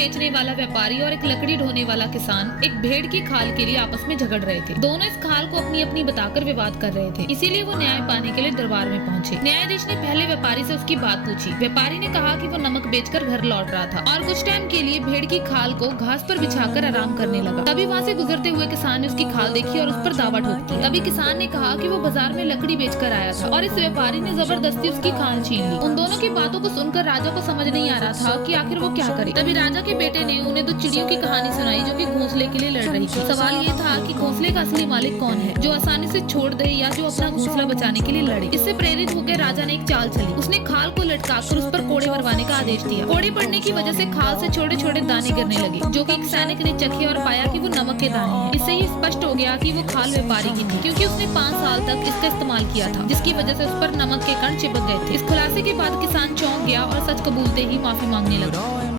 बेचने वाला व्यापारी और एक लकड़ी ढोने वाला किसान एक भेड़ की खाल के लिए आपस में झगड़ रहे थे। दोनों इस खाल को अपनी अपनी बताकर विवाद कर रहे थे, इसीलिए वो न्याय पाने के लिए दरबार में पहुंचे। न्यायाधीश ने पहले व्यापारी से उसकी बात पूछी। व्यापारी ने कहा कि वो नमक बेचकर घर लौट रहा था और कुछ टाइम के लिए भेड़ की खाल को घास पर बिछाकर आराम करने लगा। तभी वहाँ से गुजरते हुए किसान ने उसकी खाल देखी और उस पर दावा ठोक दिया। तभी किसान ने कहा कि वो बाजार में लकड़ी बेचकर आया था और इस व्यापारी ने जबरदस्ती उसकी खाल छीन ली। उन दोनों की बातों को सुनकर राजा को समझ नहीं आ रहा था कि आखिर वो क्या करे। तभी राजा के बेटे ने उन्हें दो चिड़ियों की कहानी सुनाई जो कि घोंसले के लिए लड़ रही थी। सवाल ये था कि घोंसले का असली मालिक कौन है, जो आसानी से छोड़ दे या जो अपना घोंसला बचाने के लिए लड़े। इससे प्रेरित होकर राजा ने एक चाल चली। उसने खाल को लटकाकर उस पर कोड़े मरवाने का आदेश दिया। कोड़े पड़ने की वजह से खाल से छोटे छोटे दाने गिरने लगे, जो कि एक सैनिक ने चखे और पाया कि वो नमक के दाने हैं। इससे ये स्पष्ट हो गया कि वो खाल व्यापारी की थी, क्योंकि उसने 5 साल तक इसका इस्तेमाल किया था, जिसकी वजह से उस पर नमक के कण चिपक गए थे। इस खुलासे के बाद किसान चौंक गया और सच कबूलते ही माफी मांगने लगा।